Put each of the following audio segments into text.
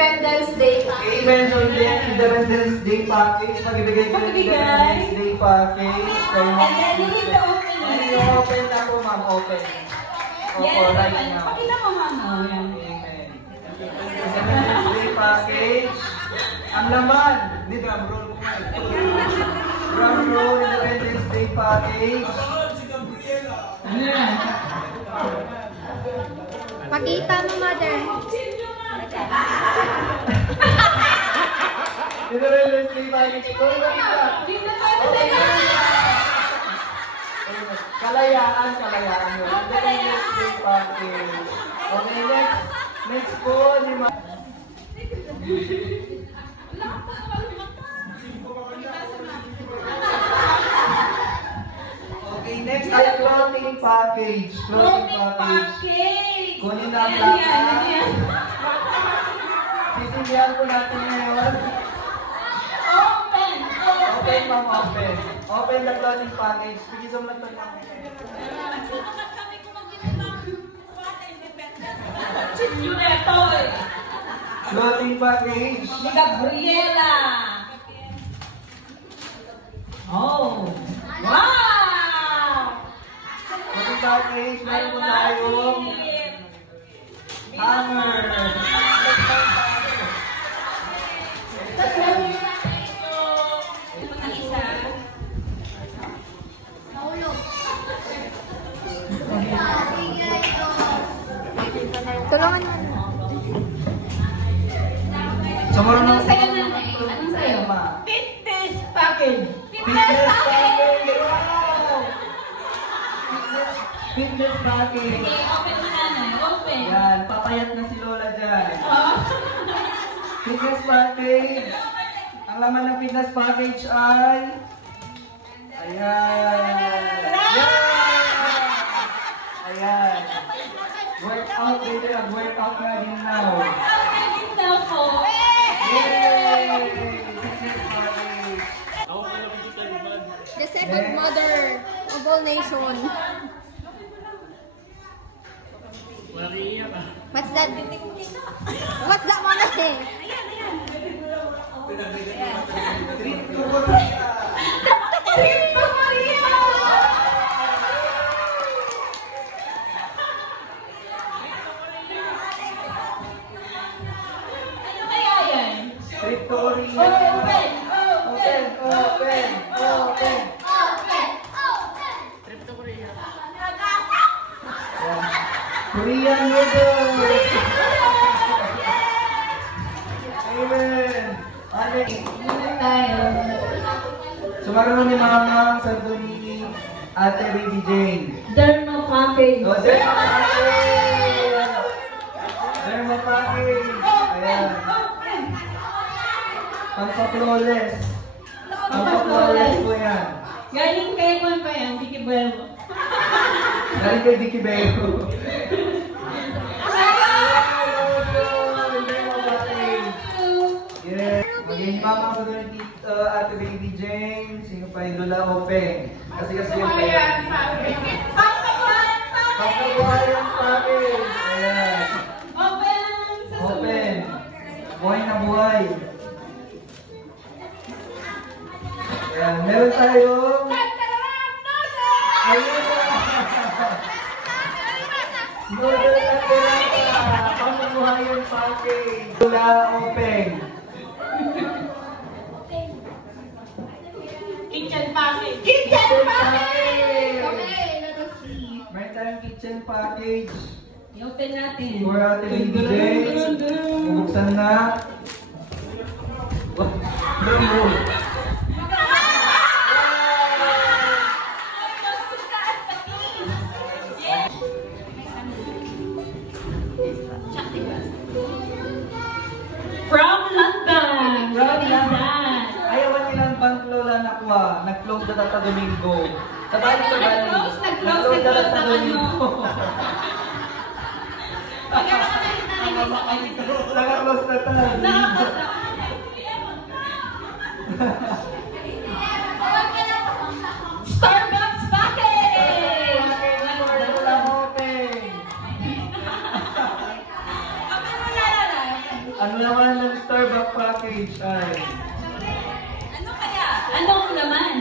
Independence Day. Independence Day package. Magbibigay ko yung Independence Day package. And then you need to open it. Open na po, ma'am. Open. Opo, right now. Pakita mo, ma'am. Amen. Independence Day package. Ang laman. Hindi, drum roll. Drum roll, Independence Day package. Ano yan? Pakita mo, mother. Independence Day package. Kalayaan yun. Independence Day package. Okay, next po, Okay, next ay clothing package. Clothing package. Kunin na ang lahat. Sisindihan po natin ngayon. Open, ma'am, open. Open the clothing package. Pigisan mo lang ito. Clothing package. Ni Gabriela. Oh. Wow! Clothing package. Meron po tayong hammer. Tulungan mo. So, marunong Anong sa'yo, nanay? Anong sa'yo? Fitness package. Fitness package! Wow! Fitness package. Okay, open mo, nanay. Open. Yan, papayat na si Lola dyan. Oh. Fitness package. Ang laman ng fitness package ay... Ayan! Ayan! Workout, baby. Workout na din now. Workout na po. Yay! Fitness package. The second mother of all nation. What's that? What's that, mama? Treat to Maria. Treat to Maria! Ano kaya yan? Treat to Maria. Open! Open! Open! Open! Korean noodles! Amen! Alex! So, marunong ni Mama, Sandoni, Ate Baby Jane. Derma package. O, Derma package! Derma package! Ayan. Pampaploles. Pampaploles po yan. Galing kay Juan pa yan, Vicky Buelmo. Galing kay Vicky Beo. Yes. Maging mama ko doon dito, Ate Baby Jane. Sino pa yung Lola Open? Kasi yung Pampabuhayan Pampabuhayan package. Ayan. Open! Open. Buhay na buhay. Ayan. Meron tayong... Ayun na! Noodle na pirata! Pampabuhayan package. Lola Open. Kitchen package. Kitchen package! Okay, let us see. Meron tayong kitchen package. I-open natin. For Ate Baby Jane. Bubuksan na. Drum roll. From London. Ayawan nilang bank lola na kuha. Nag-close na sa Domingo. Sa balik sa balik. Nag-close na sa Domingo. Naka-close na tayo. Starbucks package! Ang laman ng Starbucks package ay... Ano kaya? Ano ko naman?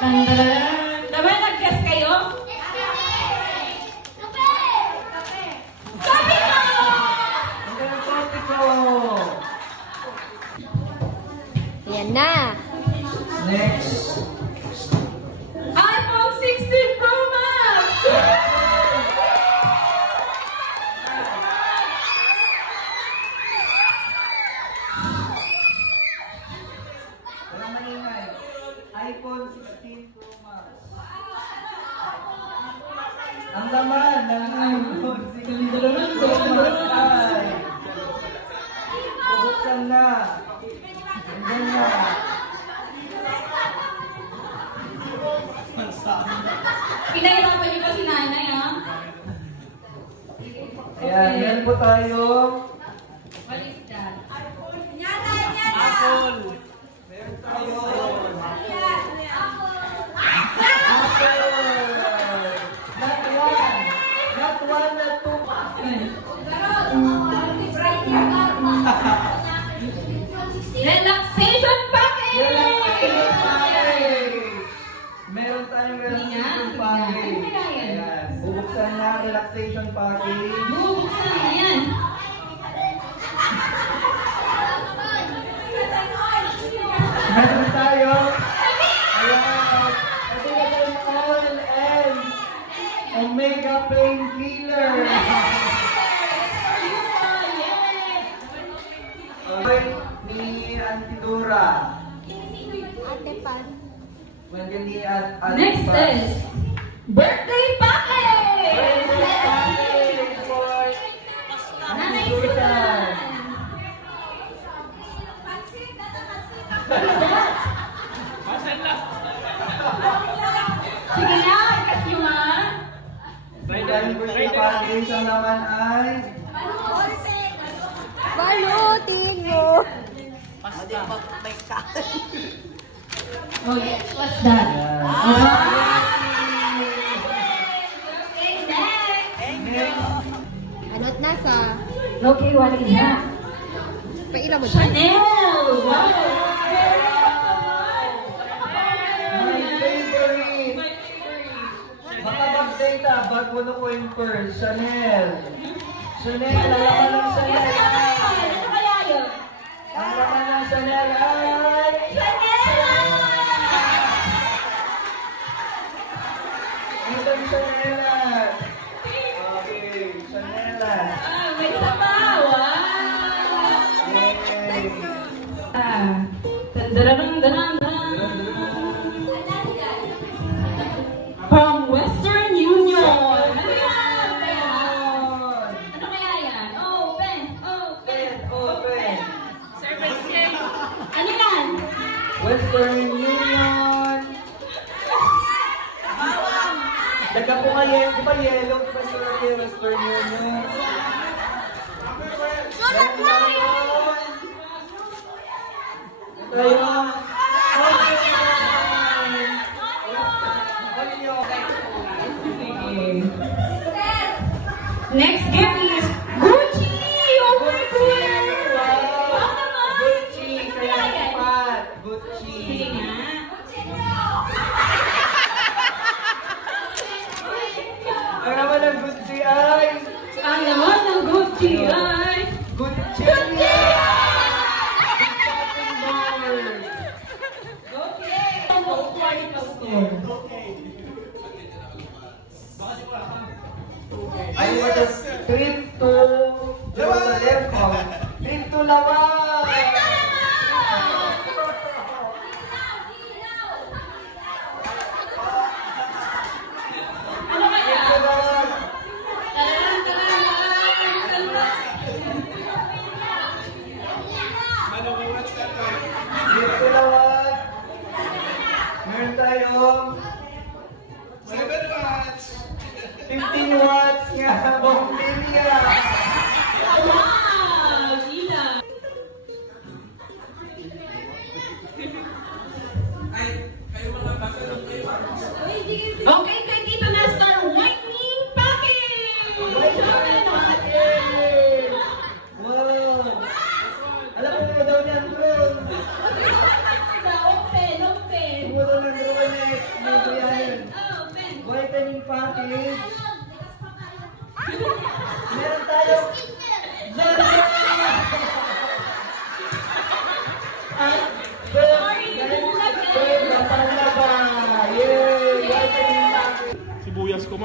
Tandaran. Naman, nag-guess kayo? Sabi ko! Ang ganun ko! Yan na. Next. iPhone 16 Pro Max! Walang maningay. iPhone 16 Pro Max. Ang laman ng iPhone 16 Pro Max ay... Bubuksan na. Hanggang na. Pinahirapan niyo pa si nanay, ha? Ayan, yan po tayo. What is that? Apple. Meron tayo. Apple. Not one. Not one, not two. Relaxation package! Relaxation package. Meron tayong relaxation Tingnan, package. tingnan. Ano kaya yan? Ayan. Bubuksan na relaxation package. Bubuksan na yan. Meron tayo. Ayan. Ito na tayong All-N Omega Painkiller. Okay, ni Antidura. Ate Pan. Welcome ni Antidura. Next is birthday package! Birthday package for Nanay Antidura. Sige na, kasi yung Dahil birthday package ang naman ay... Balutin mo. Oh yes, what's that? Anot na sa... Okay, what is that? Paila mo dyan. Chanel! Wow! My favorite! Makabag data, bag mo na ko yung purse. Chanel! Chanel, ang laman ng Chanel ay... Ano kaya yun? Ang laman ng Chanel ay... Ito yung Chanel! Okay, Chanel! Ah, may sabaw! Wow! Yay! Ah, tandarang-darang-darang. From Western Union! Ano yan? Ano kaya yan? Open! Open! Open! Service cake! Ano yan? Western Union! Daga po nga yellow, di ba yellow? Di ba sila yung Western Union? Sulat na! Tayo! Next gift is Gucci! Oh my God! Wow naman! Gucci! Ano Kaya kaya yan? sapat! Sige Gucci! nga. Ang naman ng Gucci ay... Ang naman ng Gucci ay... Gucci!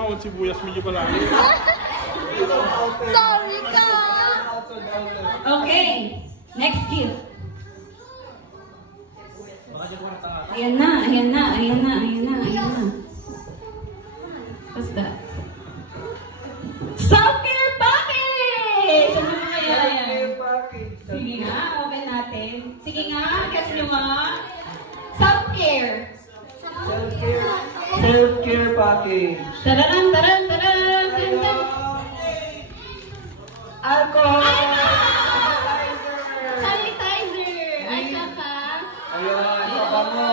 ako sibuyas medyo pala. Sorry ka! Okay. Next gift. Ayan na, ayan na, ayan na, ayan na, ayan na. What's that? Self-care package! Ano ba kaya yan? Self-care package. Sige nga, open natin. Sige nga, kasi nyo mga self-care. Self-care package. Tararan, taran, taran, taran. Alcohol! Sanitizer! Ay, saka. Ayun, pabango.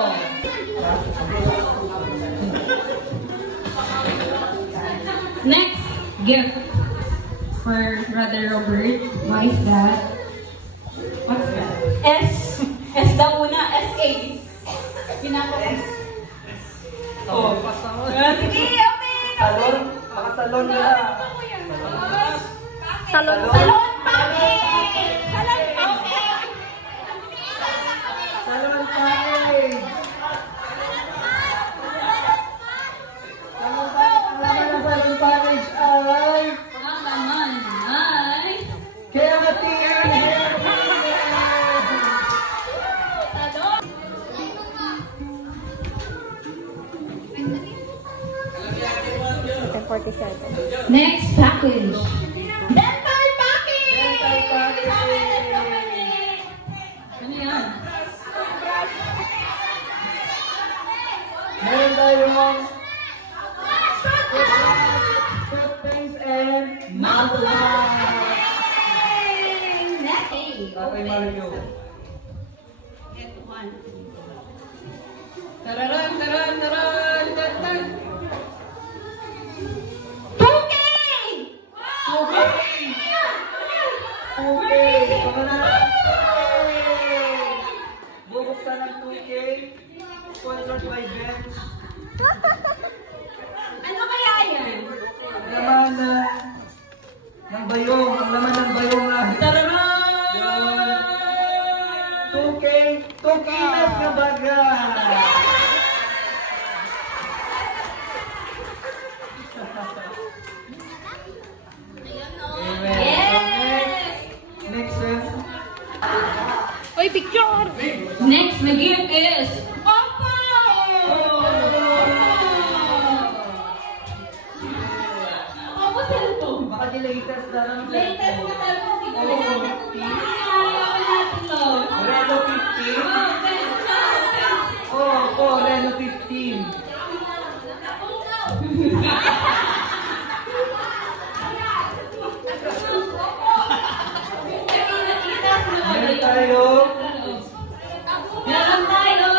Next gift for Brother Robert. What is that? What's that? S. S daw muna. S-A. Pinaka-S. Oh, pasangon. Sige, open! Salon? Makasalon na. Salon. Salon package! Salon package! Salon package. Ang salon package ay Ang laman ay keratin! salon. 47. Next package. Dental package! Dental package! Let's open it! Ano yan? Meron tayong toothpaste and mouthwash. Next. Tatay Mario. Get one. Tararan, taran, taran, taran. 2K! Okay! Okay! Pangalan! Bubuksan ng 2K. Sponsored by Ben. Ano kaya yan? Ang laman ng bayong. Ang laman ng bayong na. Tararan! 2K. 2K na baga. Yes! Next, sir. Uy, picture! Next na gift is Oppo! Oppo cellphone. Baka di latest na lang. Latest na cellphone siguro. Reno 15? Oh, Reno 15. Meron tayo. Meron tayo.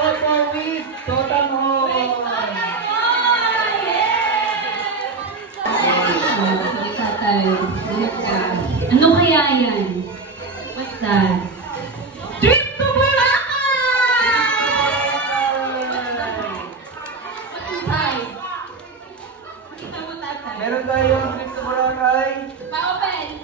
Oppo with Totem Horn. Ano kaya yan? What's that? Trip to Boracay! What's inside? Makita mo tatay. Meron tayong trip sa Boracay. Pa-open.